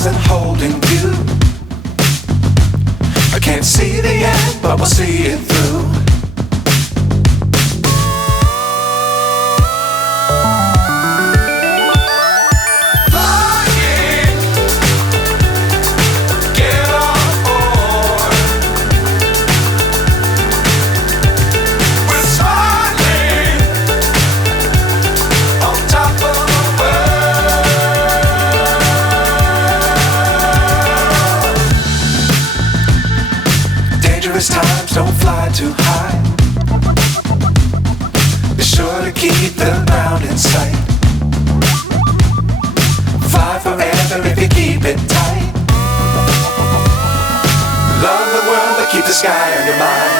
stars and holding you. I can't see the end, but we'll see it through. Times don't fly too high. Be sure to keep the ground in sight. Fly forever if you keep it tight. Love the world but keep the sky on your mind.